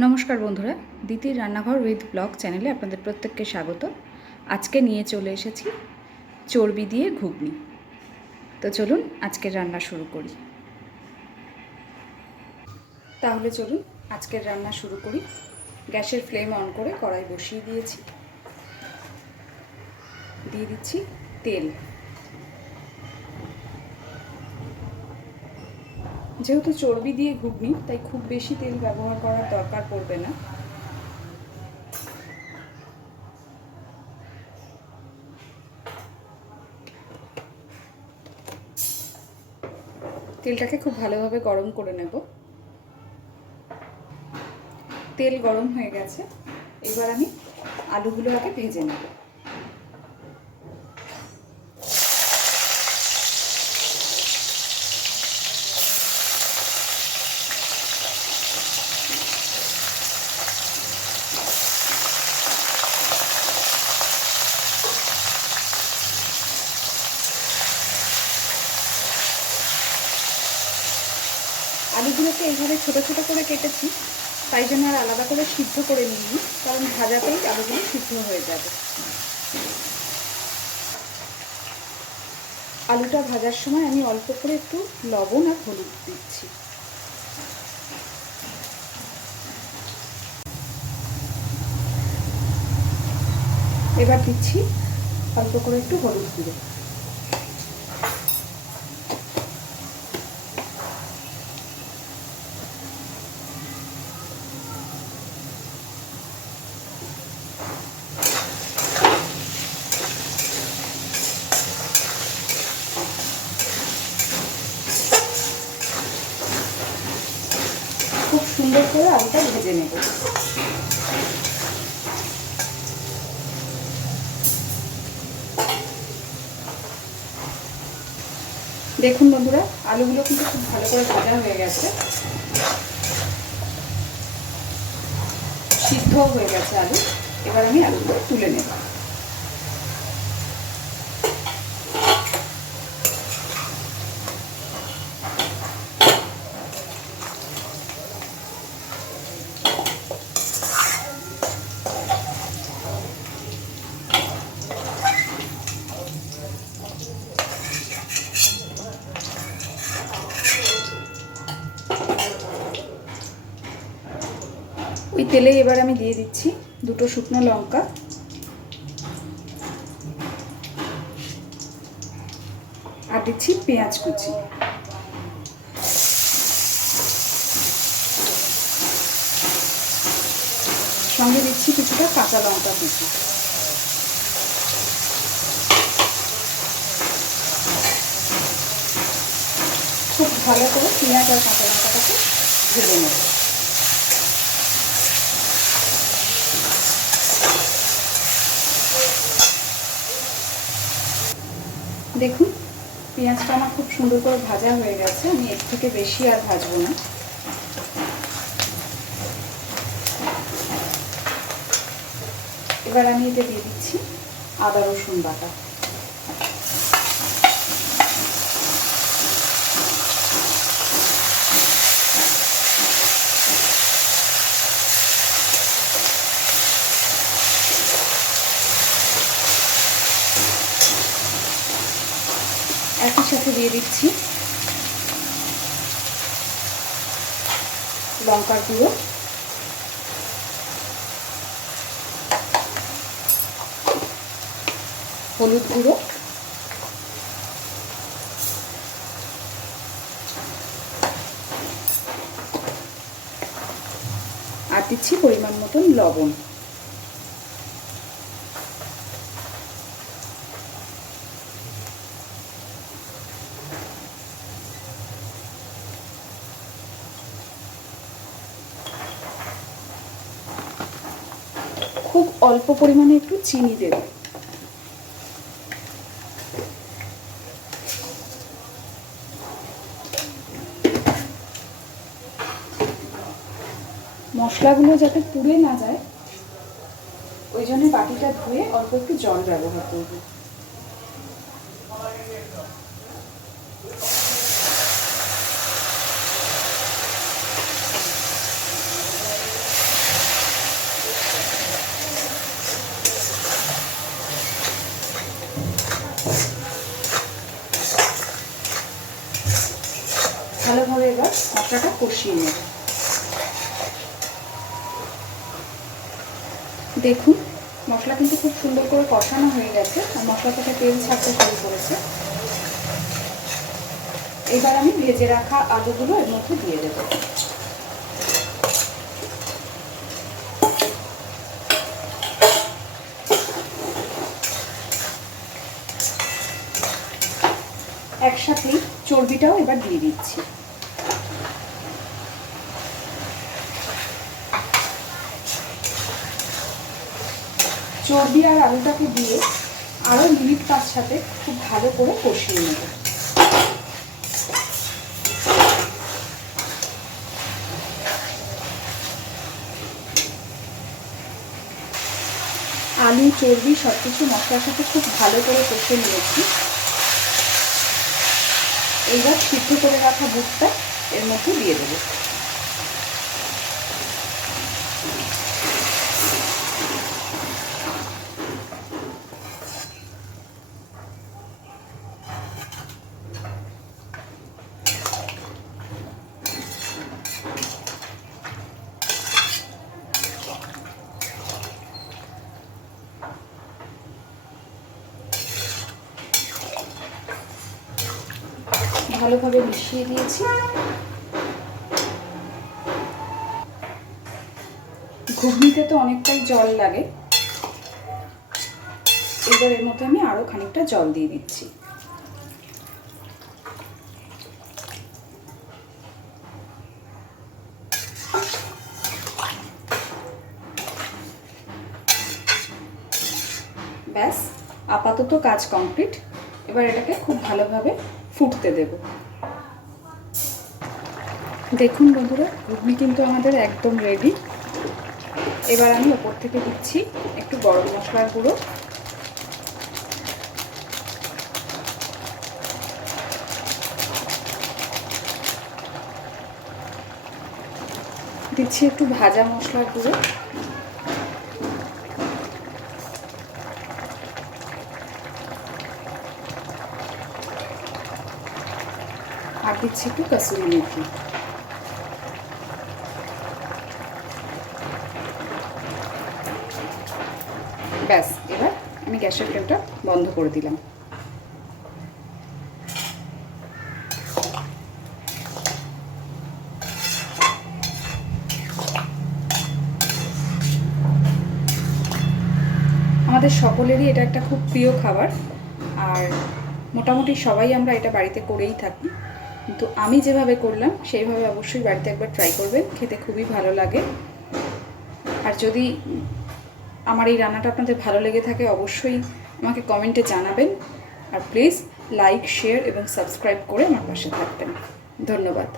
নমস্কার বন্ধুরা, দিতির রান্নাঘর উইথ ব্লগ চ্যানেলে আপনাদের প্রত্যেককে স্বাগত। আজকে নিয়ে চলে এসেছি চর্বি দিয়ে ঘুগনি। তো চলুন আজকের রান্না শুরু করি। তাহলে চলুন আজকের রান্না শুরু করি। গ্যাসের ফ্লেম অন করে কড়াই বসিয়ে দিয়েছি। দিয়ে দিচ্ছি তেল। যেহেতু চর্বি দিয়ে ঘুগনি, তাই খুব বেশি তেল ব্যবহার করার দরকার পড়বে না। তেলটাকে খুব ভালোভাবে গরম করে নেব। তেল গরম হয়ে গেছে, এবার আমি আলুগুলো আগে ভেজে নেব। আলুগুলোকে এইভাবে ছোটো ছোটো করে কেটেছি, তাই জন্য আর আলাদা করে সিদ্ধ করে নিইনি, কারণ ভাজাতেই আলুগুলো সিদ্ধ হয়ে যাবে। আলুটা ভাজার সময় আমি অল্প করে একটু লবণ আর হলুদ দিচ্ছি। এবার দিচ্ছি অল্প করে একটু হলুদ গুঁড়ো। খুব সুন্দর করে আলুটা ভেজে নেব। দেখুন বন্ধুরা, আলুগুলো কিন্তু খুব ভালো করে ভাজা হয়ে গেছে, সিদ্ধ হয়ে গেছে আলু। এবার আমি আলুগুলো তুলে নেব। ওই তেলেই এবার আমি দিয়ে দিচ্ছি দুটো শুকনো লঙ্কা, আর দিচ্ছি পেঁয়াজ কুচি। সঙ্গে দিচ্ছি কিছুটা কাঁচা লঙ্কা কুচি। খুব ভালো করে পেঁয়াজ আর কাঁচা লঙ্কাটাকে ভেজে নেব। দেখুন, পেঁয়াজটা আমার খুব সুন্দর করে ভাজা হয়ে গেছে। আমি এর থেকে বেশি আর ভাজবো না। এবার আমি এতে দিয়ে দিচ্ছি আদা রসুন বাটা। একই সাথে দিয়ে দিচ্ছি লঙ্কার গুঁড়ো, হলুদ গুঁড়ো, আর দিচ্ছি পরিমাণ মতন লবণ। খুব অল্প পরিমাণে একটু চিনি দেব। মশলাগুলো যাতে পুড়ে না যায়, ওই জন্য বাটিটা ধুয়ে অল্প একটু জল ব্যবহার করব। মশলাটা কষিয়ে নেব। দেখুন মশলা কিন্তু খুব সুন্দর করে কষানো হয়ে গেছে আর মশলা থেকে তেল ছাড়তে শুরু করেছে। এবার আমি ভেজে রাখা আলুগুলো এর মধ্যে দিয়ে দেব। একসাথেই চর্বিটাও এবার দিয়ে দিচ্ছি। চর্বি আর আলুটাকে দিয়ে আরও মিনিট 5 সাথে খুব ভালো করে কষিয়ে নেব। আলু চর্বি সব কিছু মশলার সাথে খুব ভালো করে কষিয়ে নিয়েছি। এইবার সিদ্ধ করে রাখা বুটটা এর মধ্যে দিয়ে দেবো। ভালোভাবে মিশিয়ে দিয়েছি। ঘুগনিতে তো অনেকটাই জল লাগে, এবার এর মধ্যে আমি আরও খানিকটা জল দিয়ে দিচ্ছি। ব্যাস, আপাতত কাজ কমপ্লিট। এবার এটাকে খুব ভালোভাবে ফুটতে দেব। দেখুন বন্ধুরা, ঘুগনি কিন্তু আমাদের একদম রেডি। এবার আমি ওপর থেকে দিচ্ছি একটু গরম মশলার গুঁড়ো, দিচ্ছি একটু ভাজা মশলার গুঁড়ো, আর দিচ্ছি একটু কসুরি মেথি। ব্যাস, এবার আমি গ্যাসের ফ্লেমটা বন্ধ করে দিলাম। আমাদের সকলেরই এটা একটা খুব প্রিয় খাবার, আর মোটামুটি সবাই আমরা এটা বাড়িতে করেই থাকি। কিন্তু আমি যেভাবে করলাম সেইভাবে অবশ্যই বাড়িতে একবার ট্রাই করবেন, খেতে খুবই ভালো লাগে। আর যদি আমার এই রান্নাটা আপনাদের ভালো লেগে থাকে অবশ্যই আমাকে কমেন্টে জানাবেন। আর প্লিজ লাইক, শেয়ার এবং সাবস্ক্রাইব করে আমার পাশে থাকবেন। ধন্যবাদ।